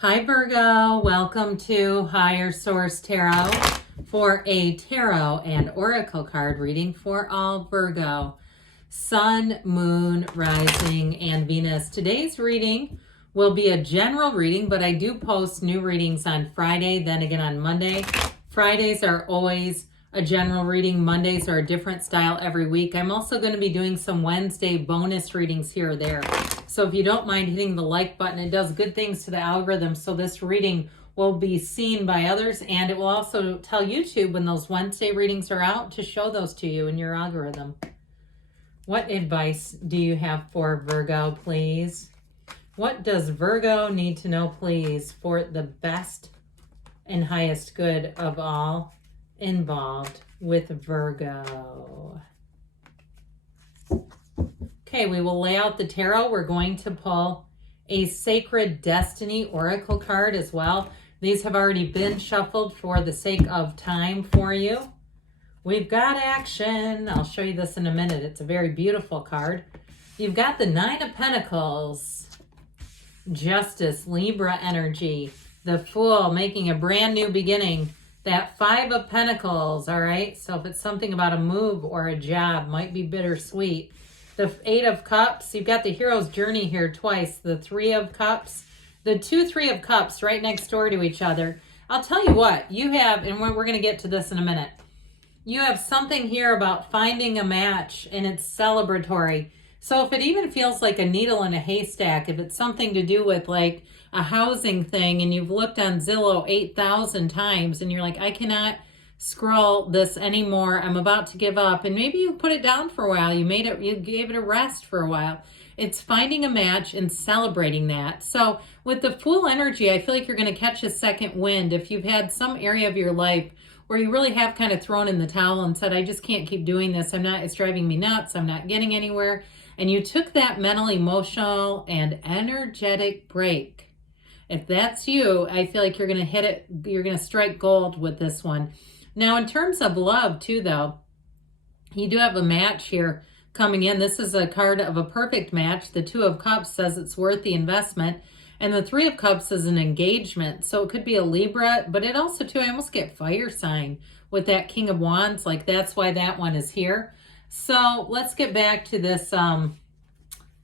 Hi Virgo, welcome to Higher Source Tarot for a tarot and oracle card reading for all Virgo, Sun, Moon, Rising, and Venus. Today's reading will be a general reading, but I do post new readings on Friday, then again on Monday. Fridays are always a general reading. Mondays are a different style every week. I'm also going to be doing some Wednesday bonus readings here or there. So if you don't mind hitting the like button, it does good things to the algorithm. So this reading will be seen by others, and it will also tell YouTube when those Wednesday readings are out to show those to you in your algorithm. What advice do you have for Virgo, please? What does Virgo need to know, please, for the best and highest good of all involved with Virgo? Okay, we will lay out the tarot. We're going to pull a Sacred Destiny Oracle card as well. These have already been shuffled for the sake of time for you. We've got action. I'll show you this in a minute. It's a very beautiful card. You've got the Nine of Pentacles, Justice, Libra energy, the Fool, making a brand new beginning. That Five of Pentacles, all right? So if it's something about a move or a job, might be bittersweet. The Eight of Cups, you've got the hero's journey here twice. The Three of Cups, the Three of Cups right next door to each other. I'll tell you what, you have, and we're going to get to this in a minute. You have something here about finding a match, and it's celebratory. So if it even feels like a needle in a haystack, if it's something to do with like a housing thing and you've looked on Zillow 8,000 times and you're like, I cannot scroll this anymore, I'm about to give up, and maybe you put it down for a while, you gave it a rest for a while. It's finding a match and celebrating that. So with the Fool energy, I feel like you're going to catch a second wind. If you've had some area of your life where you really have kind of thrown in the towel and said, I just can't keep doing this, it's driving me nuts, I'm not getting anywhere, and you took that mental, emotional, and energetic break. If that's you, I feel like you're going to hit it, you're going to strike gold with this one. Now, in terms of love, too, though, you do have a match here coming in. This is a card of a perfect match. The Two of Cups says it's worth the investment. And the Three of Cups is an engagement. So it could be a Libra, but it also, too, I almost get fire sign with that King of Wands. Like, that's why that one is here. So let's get back to this,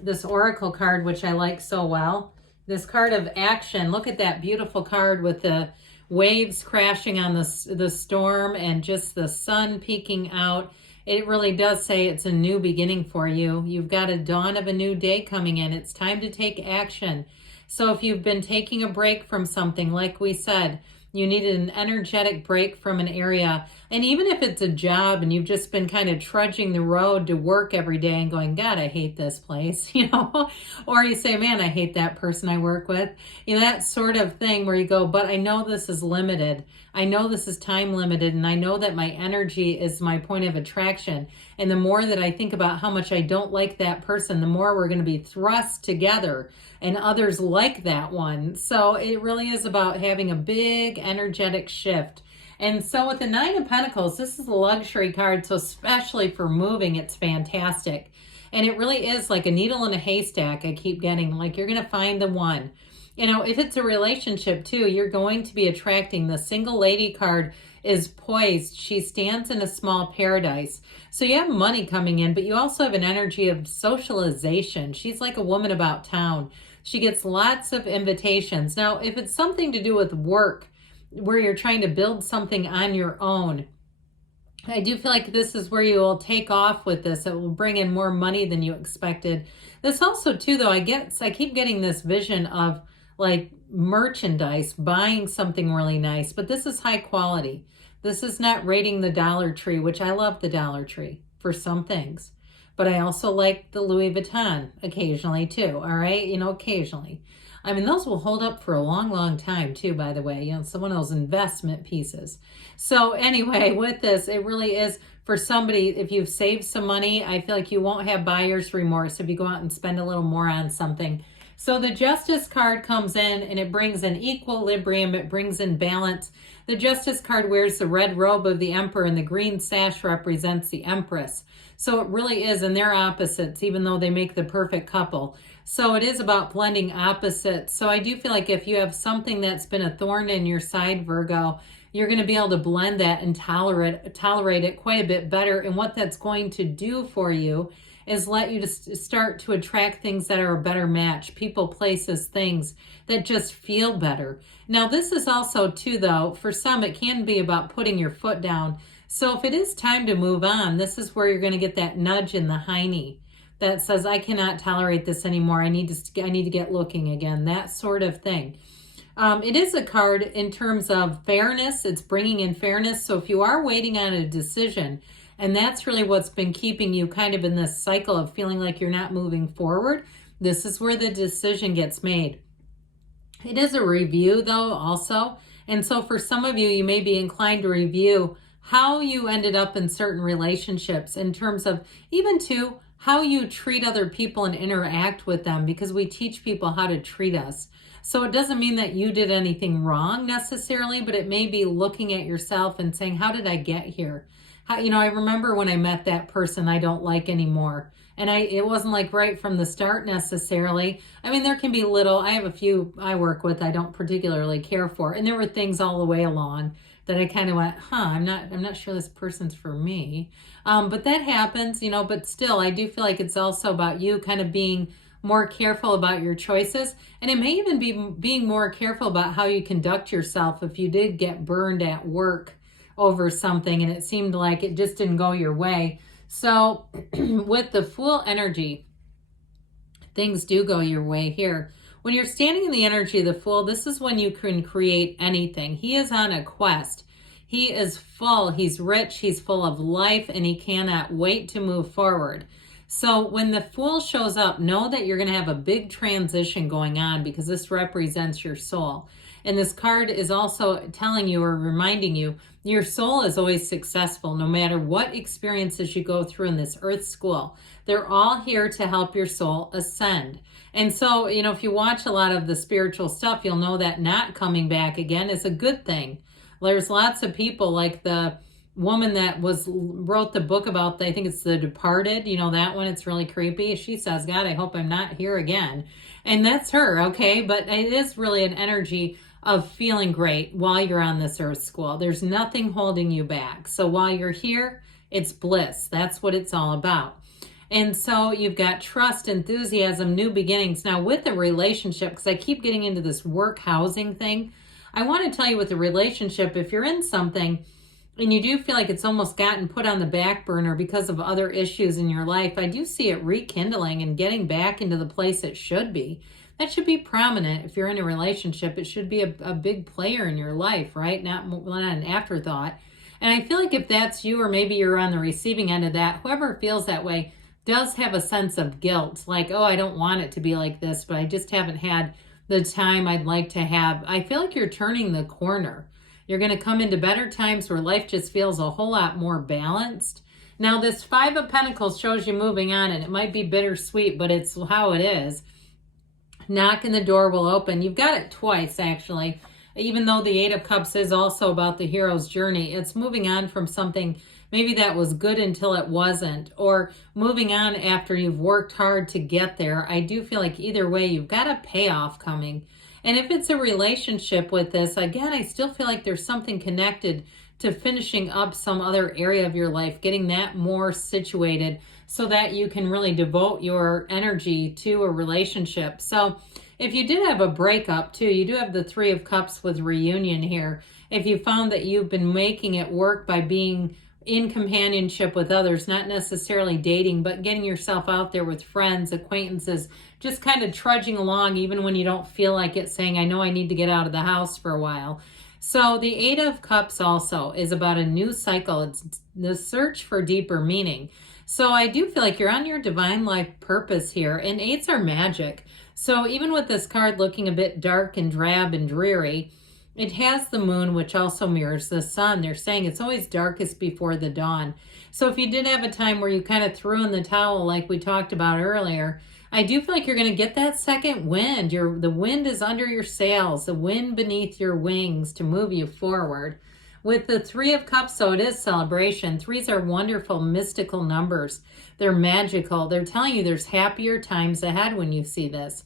this Oracle card, which I like so well. This card of action. Look at that beautiful card with the waves crashing on the storm and just the sun peeking out. It really does say it's a new beginning for you. You've got a dawn of a new day coming in. It's time to take action. So if you've been taking a break from something, like we said, you needed an energetic break from an area. And even if it's a job and you've just been kind of trudging the road to work every day and going, God, I hate this place, you know, or you say, man, I hate that person I work with, you know, that sort of thing where you go, but I know this is limited. I know this is time limited, and I know that my energy is my point of attraction. And the more that I think about how much I don't like that person, the more we're going to be thrust together and others like that one. So it really is about having a big energetic shift. And so with the Nine of Pentacles, this is a luxury card, so especially for moving, it's fantastic. And it really is like a needle in a haystack. I keep getting, like, you're going to find the one. You know, if it's a relationship too, you're going to be attracting. The Single Lady card is poised. She stands in a small paradise. So you have money coming in, but you also have an energy of socialization. She's like a woman about town. She gets lots of invitations. Now, if it's something to do with work, where you're trying to build something on your own, I do feel like this is where you will take off with this. It will bring in more money than you expected. This also, too, though, I keep getting this vision of like merchandise, buying something really nice, but this is high quality. This is not raiding the Dollar Tree, which I love the Dollar Tree for some things, but I also like the Louis Vuitton occasionally too, all right? You know, occasionally. I mean, those will hold up for a long, long time too, by the way, you know, some of those investment pieces. So anyway, with this, it really is for somebody, if you've saved some money, I feel like you won't have buyer's remorse if you go out and spend a little more on something. So the Justice card comes in and it brings in equilibrium. It brings in balance. The Justice card wears the red robe of the Emperor and the green sash represents the Empress. So it really is, and they're opposites, even though they make the perfect couple. So it is about blending opposites. So I do feel like if you have something that's been a thorn in your side, Virgo, you're going to be able to blend that and tolerate it quite a bit better. And what that's going to do for you is let you to start to attract things that are a better match, people, places, things that just feel better. Now, this is also too, though, for some, it can be about putting your foot down. So if it is time to move on, this is where you're going to get that nudge in the hiney that says, I cannot tolerate this anymore. I need to get looking again, that sort of thing. It is a card in terms of fairness. It's bringing in fairness. So if you are waiting on a decision, and that's really what's been keeping you kind of in this cycle of feeling like you're not moving forward, this is where the decision gets made. It is a review, though, also. And so for some of you, you may be inclined to review how you ended up in certain relationships in terms of even to how you treat other people and interact with them, because we teach people how to treat us. So it doesn't mean that you did anything wrong necessarily, but it may be looking at yourself and saying, how did I get here? I remember when I met that person I don't like anymore. And it wasn't like right from the start necessarily. I mean, there can be I have a few I work with I don't particularly care for. And there were things all the way along that I kind of went, I'm not sure this person's for me. But that happens, but still, I do feel like it's also about you kind of being more careful about your choices. And it may even be being more careful about how you conduct yourself if you did get burned at work over something and it seemed like it just didn't go your way. So with the Fool energy, things do go your way here. When you're standing in the energy of the Fool, this is when you can create anything. He is on a quest. He is full, he's rich, he's full of life, and he cannot wait to move forward. So when the Fool shows up, know that you're going to have a big transition going on, because this represents your soul. And this card is also telling you or reminding you, your soul is always successful no matter what experiences you go through in this earth school. They're all here to help your soul ascend. And so, if you watch a lot of the spiritual stuff, you'll know that not coming back again is a good thing. There's lots of people like the woman that wrote the book about, I think it's The Departed, that one, it's really creepy. She says, God, I hope I'm not here again. And that's her, okay? But it is really an energy of feeling great while you're on this earth school. There's nothing holding you back. So while you're here, it's bliss. That's what it's all about. And so you've got trust, enthusiasm, new beginnings. Now with the relationship, because I keep getting into this work housing thing, I want to tell you with the relationship, if you're in something and you do feel like it's almost gotten put on the back burner because of other issues in your life, I do see it rekindling and getting back into the place it should be. That should be prominent. If you're in a relationship, it should be a big player in your life, right? Not an afterthought. And I feel like if that's you, or maybe you're on the receiving end of that, whoever feels that way does have a sense of guilt. Like, oh, I don't want it to be like this, but I just haven't had the time I'd like to have. I feel like you're turning the corner. You're going to come into better times where life just feels a whole lot more balanced. Now, this Five of Pentacles shows you moving on, and it might be bittersweet, but it's how it is. Knock and the door will open. You've got it twice, actually. Even though the Eight of Cups is also about the hero's journey, it's moving on from something maybe that was good until it wasn't, or moving on after you've worked hard to get there. I do feel like either way, you've got a payoff coming. And if it's a relationship with this, again, I still feel like there's something connected to finishing up some other area of your life, getting that more situated so that you can really devote your energy to a relationship. So if you did have a breakup too, you do have the Three of Cups with reunion here. If you found that you've been making it work by being in companionship with others, not necessarily dating, but getting yourself out there with friends, acquaintances, just kind of trudging along even when you don't feel like it, saying, I know I need to get out of the house for a while. So the Eight of Cups also is about a new cycle. It's the search for deeper meaning. So I do feel like you're on your divine life purpose here, and eights are magic. So even with this card looking a bit dark and drab and dreary, it has the moon, which also mirrors the sun. They're saying it's always darkest before the dawn. So if you did have a time where you kind of threw in the towel like we talked about earlier, I do feel like you're going to get that second wind. The wind is under your sails, the wind beneath your wings to move you forward. With the Three of Cups, so it is celebration. Threes are wonderful, mystical numbers. They're magical. They're telling you there's happier times ahead when you see this.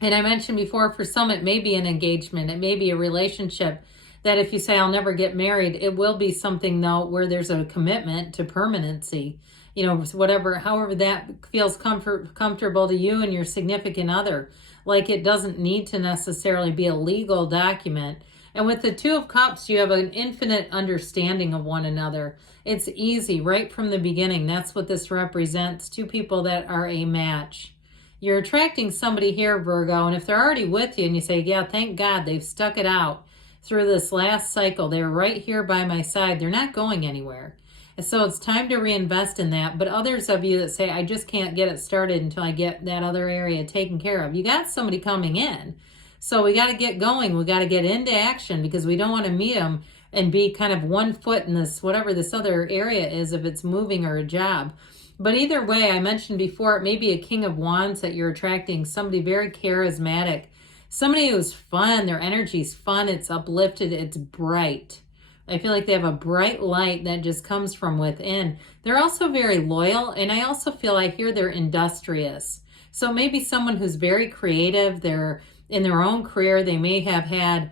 And I mentioned before, for some, it may be an engagement. It may be a relationship that if you say, I'll never get married, it will be something, though, where there's a commitment to permanency. You know, whatever, however that feels comfortable to you and your significant other. Like, it doesn't need to necessarily be a legal document. And with the Two of Cups, you have an infinite understanding of one another. It's easy right from the beginning. That's what this represents. Two people that are a match. You're attracting somebody here, Virgo, and if they're already with you and you say, yeah, thank God they've stuck it out through this last cycle. They're right here by my side. They're not going anywhere. And so it's time to reinvest in that. But others of you that say, I just can't get it started until I get that other area taken care of. You got somebody coming in. So we got to get going. We got to get into action because we don't want to meet them and be kind of 1 foot in this, whatever this other area is, if it's moving or a job. But either way, I mentioned before, it may be a King of Wands that you're attracting, somebody very charismatic, somebody who's fun, their energy's fun, it's uplifted, it's bright. I feel like they have a bright light that just comes from within. They're also very loyal, and I also feel I hear they're industrious. So maybe someone who's very creative, they're in their own career, they may have had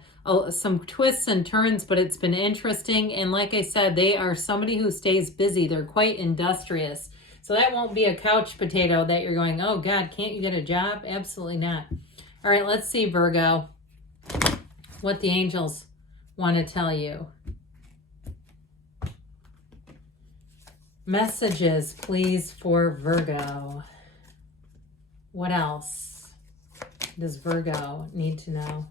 some twists and turns, but it's been interesting. And like I said, they are somebody who stays busy. They're quite industrious. So that won't be a couch potato that you're going, oh God, can't you get a job? Absolutely not. All right, let's see, Virgo, what the angels want to tell you. Messages, please, for Virgo. What else does Virgo need to know?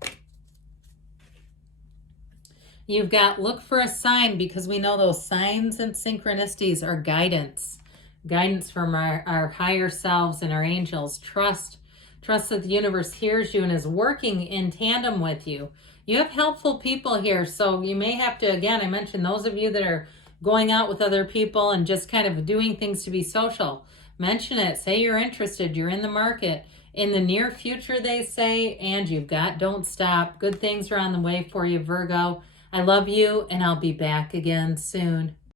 You've got look for a sign, because we know those signs and synchronicities are guidance. Guidance from our higher selves and our angels. Trust that the universe hears you and is working in tandem with you. You have helpful people here, so you may have to, again, I mentioned those of you that are going out with other people and just kind of doing things to be social. Mention it. Say you're interested. You're in the market. In the near future, they say, and you've got don't stop. Good things are on the way for you, Virgo. I love you, and I'll be back again soon.